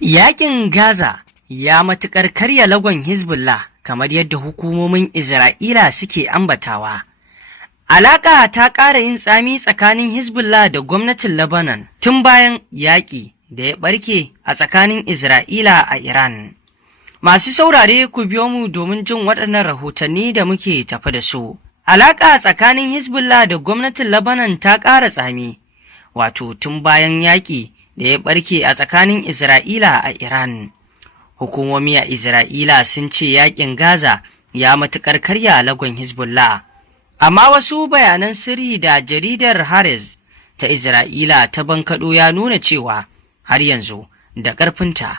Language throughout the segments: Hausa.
Yaƙin Gaza ya matuƙar karya lagon Hezbollah kamar yadda hukumomin Isra'ila suke ambatawa. Alaƙa ta ƙara yin tsami tsakanin Hezbollah da gwamnatin Lebanon tun bayan yaƙi da ya ɓarke a tsakanin Isra'ila a Iran. Masu saurare ku biyo mu domin jin waɗannan rahotanni da muke tafi da su. Alaƙa tsakanin Hezbollah da gwamnatin Lebanon ta ƙara tsami, wato tun bayan yaƙi da ya ɓarke a tsakanin Isra'ila a Iran. Hukumomi a Isra'ila sun ce yaƙin Gaza ya matuƙar karya lagon Hezbollah. Amma wasu bayanan sirri da jaridar Haaretz ta Isra'ila ta bankaɗo ya nuna cewa har yanzu da ƙarfinta,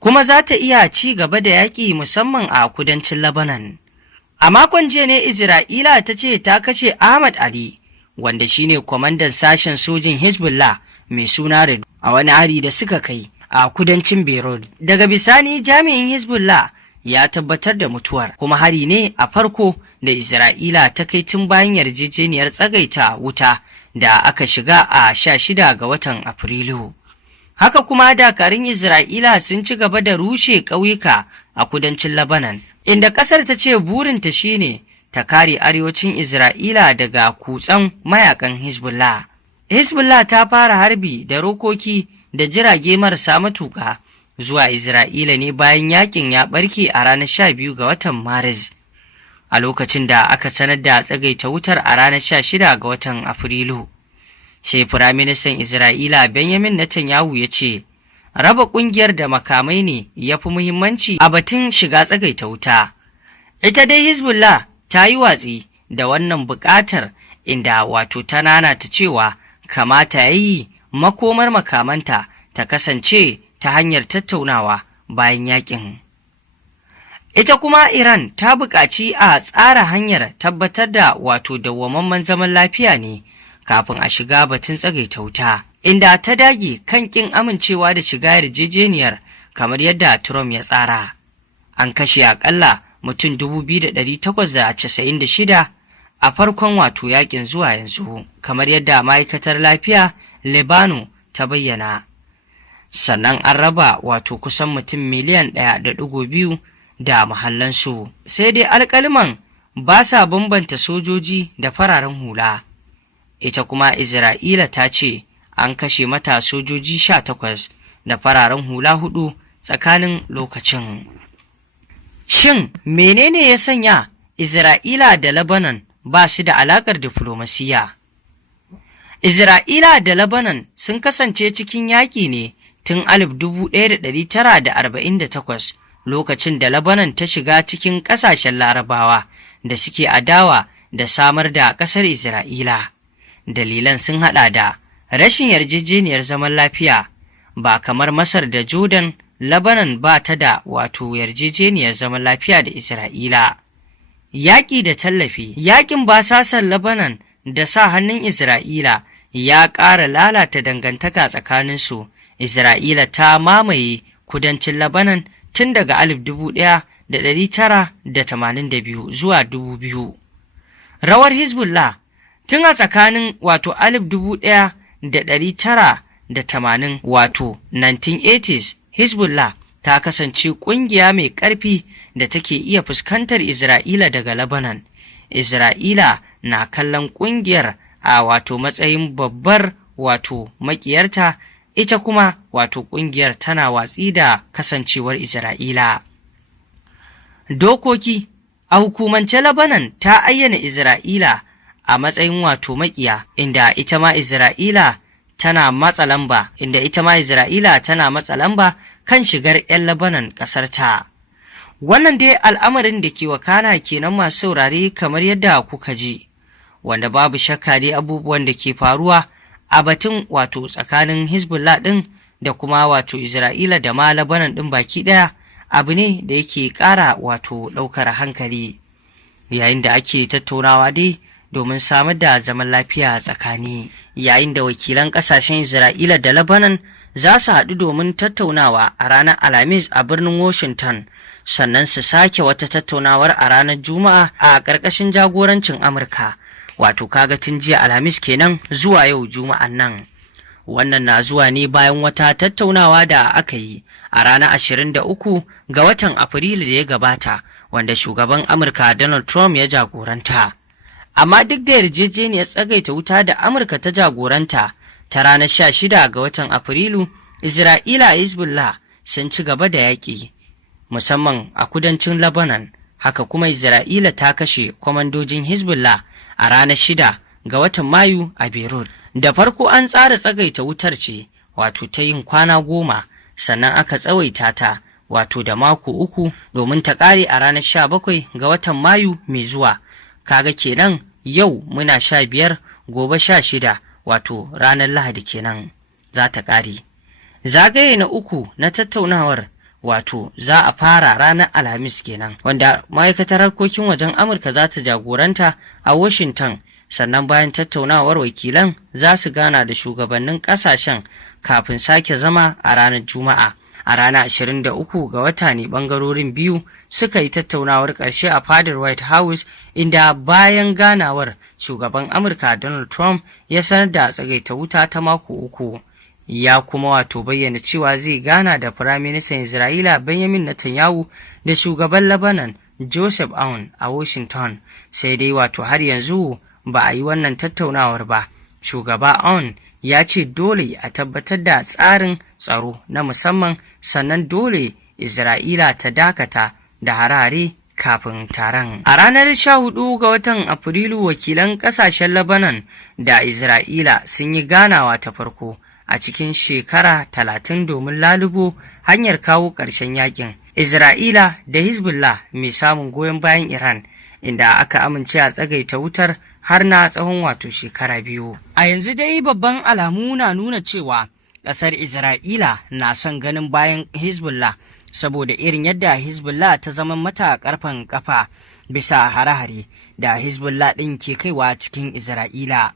kuma za ta iya ci gaba da yaƙi musamman a kudancin Lebanon. A makon jiya ne Isra'ila ta ce ta kashe Ahmad Ali, wanda shine kwamandan sashen sojin Hezbollah mai suna Red a wani hari da suka kai a kudancin Beirut. Daga bisani jami'in Hezbollah ya tabbatar da mutuwar, kuma hari ne a farko da Isra'ila ta kai tun bayan yarjejeniyar tsagaita wuta da aka shiga a 16 ga watan Afrilu. Haka kuma dakarun Isra'ila sun ci gaba da rushe ƙauyuka a kudancin Lebanon, inda ƙasar ta ce burinta shine ta kare arewacin Isra'ila daga kutsan mayakan Hezbollah. Hezbollah ta fara harbi da rokoki da jirage marasa matuƙa zuwa Isra'ila ne bayan yakin ya ɓarke a ranar 12 ga watan Maris, a lokacin da aka sanar da tsagaita wutar a ranar 16 ga watan Afrilu. Sai Firaministan Isra'ila Benjamin Netanyahu ya ce, raba ƙungiyar da makamai ne ya fi muhimmanci a batun shiga tsagaita wuta. Ita dai Hezbollah ta yi watsi da wannan buƙatar, inda wato ta nanata cewa kamata ya yi makomar makamanta ta kasance ta hanyar tattaunawa bayan yakin. Ita kuma Iran ta buƙaci a tsara hanyar tabbatar da wato dawwammamen zaman lafiya ne kafin a shiga batun tsagaita wuta, inda ta dage kan ƙin amincewa da shiga yarjejeniyar kamar yadda Trump ya tsara. An kashe aƙalla mutum 2,896 a farkon wato yakin zuwa yanzu, kamar yadda ma'aikatar lafiya Lebanon ta bayyana. Sannan an raba wato kusan mutum miliyan 1.2 da mahallansu. Sai dai alƙalman ba sa bambanta sojoji da fararen hula. Ita kuma Isra'ila ta ce an kashe mata sojoji 18 da fararen hula 4 tsakanin lokacin. Shin menene ya sanya Isra'ila da Lebanon ba su da alaƙar diflomasiyya? Isra'ila da Lebanon sun kasance cikin yaƙi ne tun 1948, lokacin da Lebanon ta shiga cikin ƙasashen Larabawa da suke adawa da samar da ƙasar Isra'ila. Dalilan sun haɗa da rashin yarjejeniyar zaman lafiya. Ba kamar Masar da Jordan, Lebanon ba ta da wato yarjejeniyar zaman lafiya da Isra'ila. Yaƙi da tallafi. Yaƙin basasan Lebanon da sa hannun Isra'ila ya ƙara lalata dangantaka tsakaninsu. Isra'ila ta mamaye kudancin Lebanon tun daga 1982 zuwa 2000. Rawar Hezbollah tun a tsakanin wato 1980 wato 1980s, Hezbollah ta kasance ƙungiya mai ƙarfi da take iya fuskantar Isra'ila daga Lebanon. Isra'ila na kallon ƙungiyar a wato matsayin babbar wato maƙiyarta, ita kuma wato ƙungiyar tana watsi da kasancewar Isra'ila. Dokoki. A hukumance Lebanon ta ayyana Isra'ila a matsayin wato maƙiya, inda ita ma Isra'ila tana matsa lamba kan shigar 'yan Lebanon ƙasarta. Wannan dai al'amarin da ke wakana kenan masu saurare kamar yadda kuka ji, wanda babu shakka dai abubuwan da ke faruwa a batun wato tsakanin Hezbollah ɗin da kuma wato Isra'ila da ma Lebanon ɗin baki ɗaya abu ne da yake ƙara wato ɗaukar hankali, yayin da ake tattaunawa dai domin samar da zaman lafiya tsakani, yayin da wakilan ƙasashen Isra'ila da Lebanon za su haɗu domin tattaunawa a ranar Alhamis a birnin Washington, sannan su sake wata tattaunawar a ranar Juma'a a ƙarƙashin jagorancin Amurka, wato kaga tun jiya Alhamis kenan zuwa yau Juma'an nan. Wannan na zuwa ne bayan wata tattaunawa da aka yi a ranar 23 ga watan Afrilu da ya gabata, wanda shugaban Amurka Donald Trump ya jagoranta. Amma duk da yarjejeniyar tsagaita wuta da Amurka ta jagoranta ta ranar 16 ga watan Afrilu, Isra'ila Hezbollah sun ci gaba da yaƙi, musamman a kudancin Lebanon. Haka kuma Isra'ila ta kashe kwamandojin Hezbollah a ranar 6 ga watan Mayu a Beirut. Da farko an tsara tsagaita wutar ce, wato ta yin kwana 10, sannan aka tsawaita ta, wato da mako 3, domin ta ƙare a ranar 17 ga watan Mayu mai zuwa. Kaga kenan yau muna 15, gobe 16, wato ranar Lahadi kenan za ta ƙare. Zagaye na 3 na tattaunawar, wato za a fara ranar Alhamis kenan, wanda ma'aikatar harkokin wajen Amurka za ta jagoranta a Washington. Sannan bayan tattaunawar, wakilan za su gana da shugabannin kasashen kafin sake zama a ranar Juma'a. A ranar 23 ga wata ne bangarorin biyu suka yi tattaunawar ƙarshe a fadar White House, inda bayan ganawar shugaban Amurka Donald Trump ya sanar da tsagaita wuta ta mako 3. Ya kuma wato bayyana cewa zai gana da Firaministan Isra'ila Benjamin Netanyahu da shugaban Lebanon Joseph Aoun a Washington. Sai dai wato har yanzu ba a yi wannan tattaunawar ba. Shugaba Aoun ya ce dole a tabbatar da tsarin tsaro na musamman, sannan dole Isra'ila ta dakata da harare kafin taron. A ranar 14 ga watan Afrilu, wakilan kasashen Lebanon da Isra'ila sun yi ganawa ta farko a cikin shekara 30 domin lalubo hanyar kawo ƙarshen yakin Isra'ila da Hezbollah mai samun goyon bayan Iran, inda aka amince a tsagaita wutar har na tsawon wato shekara 2. A yanzu dai babban alamu na nuna cewa ƙasar Isra'ila na son ganin bayan Hezbollah, saboda irin yadda Hezbollah ta zama mata ƙarfen ƙafa bisa hare-hare da Hezbollah ɗin ke kaiwa cikin Isra'ila.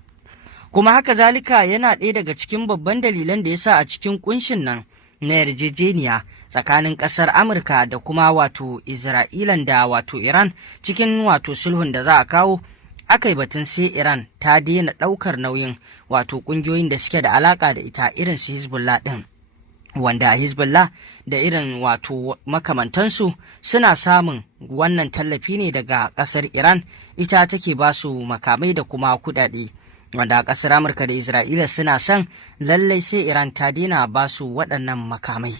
Kuma haka zalika yana ɗaya daga cikin babban dalilan da ya sa a cikin kunshin nan na yarjejeniya tsakanin ƙasar Amurka da kuma wato Isra'ilan da wato Iran, cikin wato sulhun da za a kawo, aka yi batun sai Iran ta daina ɗaukar nauyin wato ƙungiyoyin da suke da alaƙa da ita irin su Hezbollah ɗin, wanda Hezbollah da irin wato makamantansu suna samun wannan tallafi ne daga ƙasar Iran. Ita take ba su makamai da kuma kuɗaɗe, wanda ƙasar Amurka da Isra'ila suna son lallai sai Iran ta daina ba su waɗannan makamai.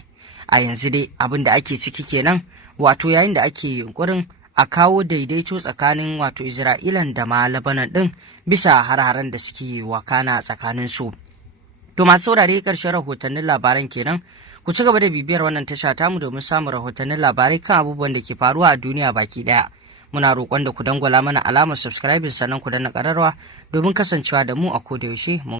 A yanzu dai abin da ake ciki kenan, wato yayin da ake yunkurin a kawo daidaito tsakanin wato Isra'ilan da ma Lebanon ɗin bisa har-haren da suke wakana tsakanin su. To masu saurare, ƙarshen rahotannin labaran kenan. Ku ci gaba da bibiyar wannan tasha tamu domin samun rahotannin labarai kan abubuwan da ke faruwa a duniya baki ɗaya. Muna roƙon da ku dangwala mana alamar subscribing, sannan ku danna ƙararrawa domin kasancewa da mu a koda yaushe.